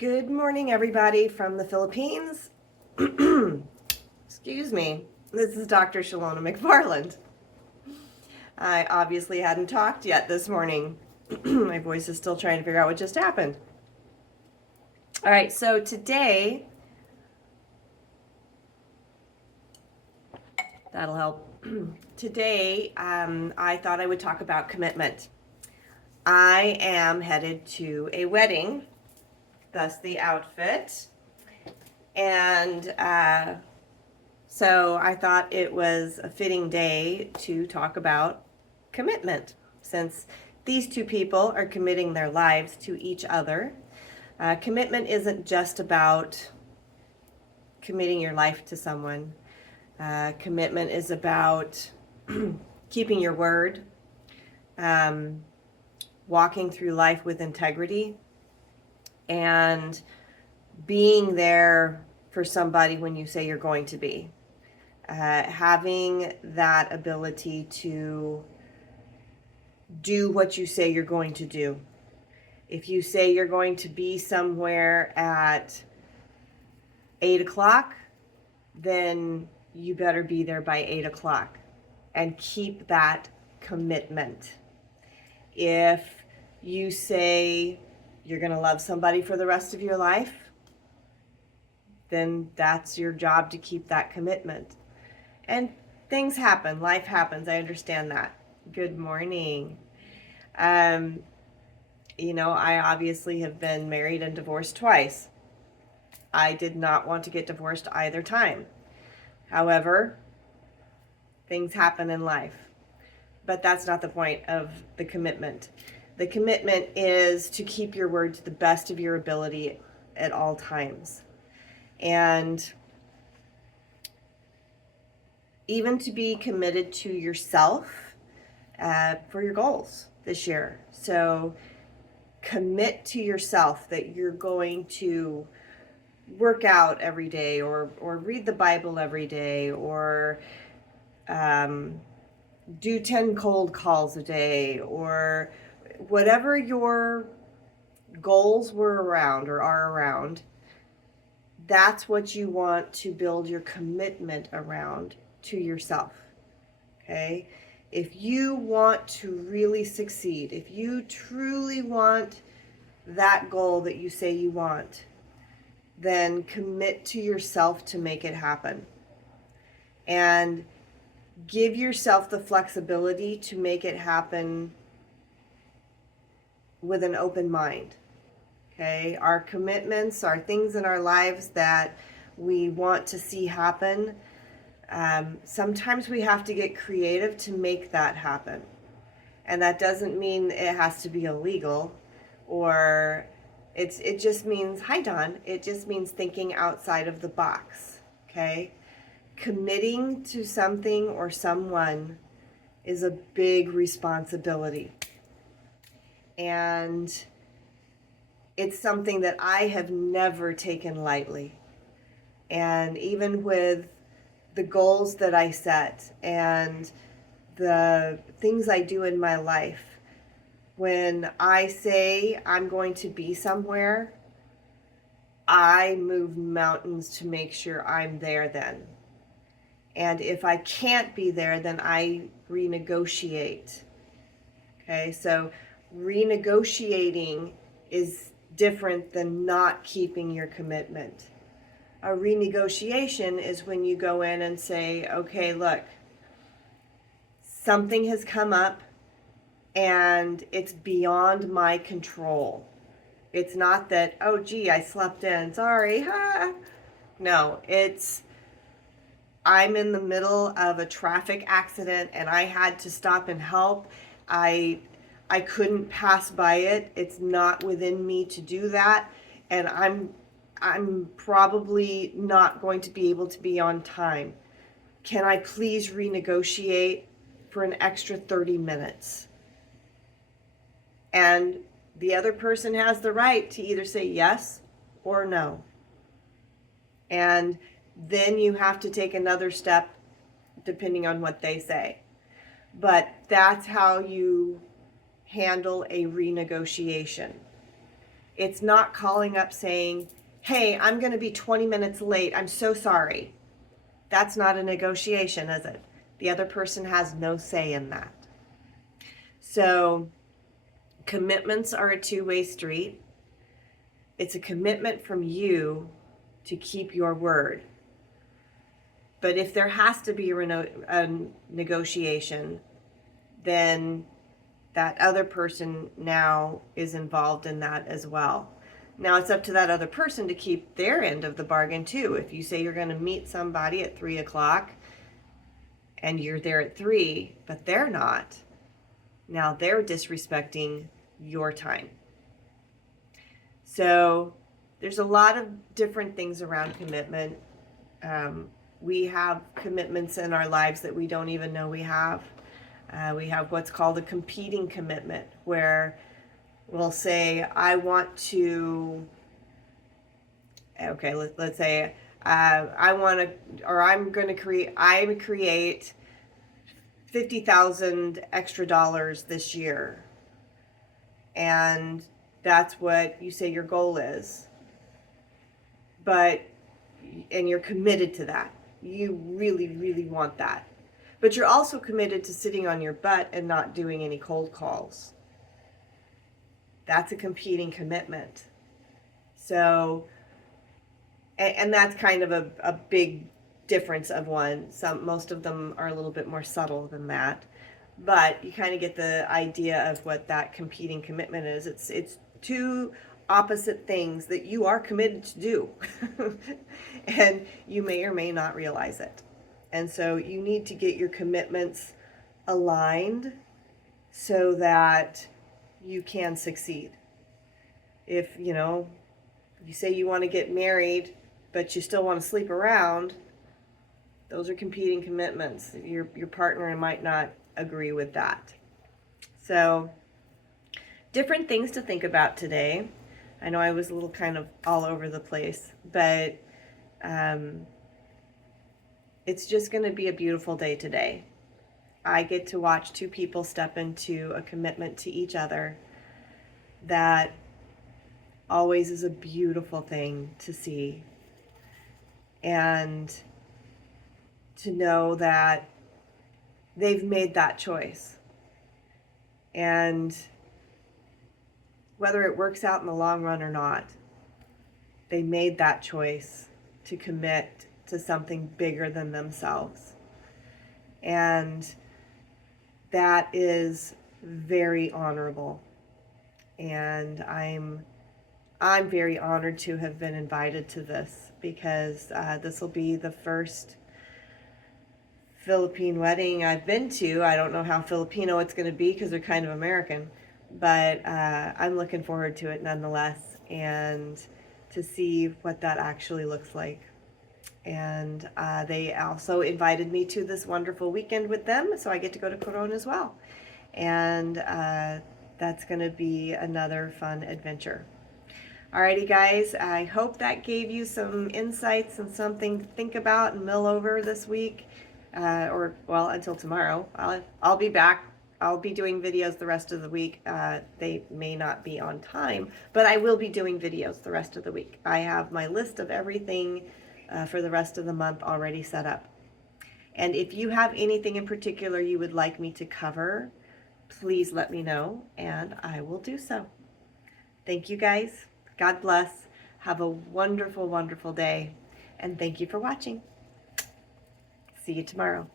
Good morning, everybody from the Philippines. Excuse me. This is Dr. Shalona McFarland. I obviously hadn't talked yet this morning. My voice is still trying to figure out what just happened. All right, so today, that'll help. Today, I thought I would talk about commitment. I am headed to a wedding, thus the outfit. And so I thought it was a fitting day to talk about commitment, since these two people are committing their lives to each other. Commitment isn't just about committing your life to someone. Commitment is about keeping your word, walking through life with integrity, and being there for somebody when you say you're going to be. Having that ability to do what you say you're going to do. If you say you're going to be somewhere at 8 o'clock, then you better be there by 8 o'clock and keep that commitment. If you say you're going to love somebody for the rest of your life, then that's your job to keep that commitment. And things happen, life happens, I understand that. Good morning. I obviously have been married and divorced twice. I did not want to get divorced either time. However, things happen in life. But that's not the point of the commitment. The commitment is to keep your word to the best of your ability at all times. And even to be committed to yourself for your goals this year. So commit to yourself that you're going to work out every day, or read the Bible every day, or do 10 cold calls a day, or whatever your goals were around or are around. That's what you want to build your commitment around to yourself. Okay? If you want to really succeed, if you truly want that goal that you say you want, then commit to yourself to make it happen. And give yourself the flexibility to make it happen with an open mind. Okay? Our commitments are things in our lives that we want to see happen. Sometimes we have to get creative to make that happen. And that doesn't mean it has to be illegal, or it just means, hi Don, it just means thinking outside of the box. Okay? Committing to something or someone is a big responsibility. And it's something that I have never taken lightly. And even with the goals that I set and the things I do in my life, when I say I'm going to be somewhere, I move mountains to make sure I'm there then. And if I can't be there, then I renegotiate. Okay, so renegotiating is different than not keeping your commitment. A renegotiation is when you go in and say, okay, look, something has come up and it's beyond my control. It's not that, oh gee, I slept in, sorry. No, it's I'm in the middle of a traffic accident and I had to stop and help. I couldn't pass by it. It's not within me to do that, and I'm probably not going to be able to be on time. Can I please renegotiate for an extra 30 minutes? And the other person has the right to either say yes or no. And then you have to take another step depending on what they say. But that's how you handle a renegotiation. It's not calling up saying, hey, I'm going to be 20 minutes late. I'm so sorry. That's not a negotiation, is it? The other person has no say in that. So commitments are a two-way street. It's a commitment from you to keep your word. But if there has to be a negotiation, then that other person now is involved in that as well. Now it's up to that other person to keep their end of the bargain too. If you say you're going to meet somebody at 3 o'clock and you're there at 3, but they're not, now they're disrespecting your time. So there's a lot of different things around commitment. We have commitments in our lives that we don't even know we have. We have what's called a competing commitment, where we'll say, I want to, okay, let's say I want to, or I'm going to create 50,000 extra dollars this year. And that's what you say your goal is. And you're committed to that. You really, really want that. But you're also committed to sitting on your butt and not doing any cold calls. That's a competing commitment. So, and that's kind of a big difference of one. Most of them are a little bit more subtle than that. But you kind of get the idea of what that competing commitment is. It's two opposite things that you are committed to do. And you may or may not realize it. And so you need to get your commitments aligned so that you can succeed. If you say you want to get married, but you still want to sleep around, those are competing commitments. Your partner might not agree with that. So different things to think about today. I know I was a little kind of all over the place, but it's just going to be a beautiful day today. I get to watch two people step into a commitment to each other that always is a beautiful thing to see. And to know that they've made that choice. And whether it works out in the long run or not, they made that choice to commit to something bigger than themselves. And that is very honorable. And I'm very honored to have been invited to this, because this will be the first Philippine wedding I've been to. I don't know how Filipino it's going to be because they're kind of American, but I'm looking forward to it nonetheless, and to see what that actually looks like. And they also invited me to this wonderful weekend with them, so I get to go to Coron as well. And that's going to be another fun adventure. Alrighty guys, I hope that gave you some insights and something to think about and mull over this week, or well, until tomorrow. I'll be back. I'll be doing videos the rest of the week. They may not be on time, but I will be doing videos the rest of the week. I have my list of everything for the rest of the month already set up. And if you have anything in particular you would like me to cover, please let me know and I will do so. Thank you guys. God bless. Have a wonderful, wonderful day. And thank you for watching. See you tomorrow.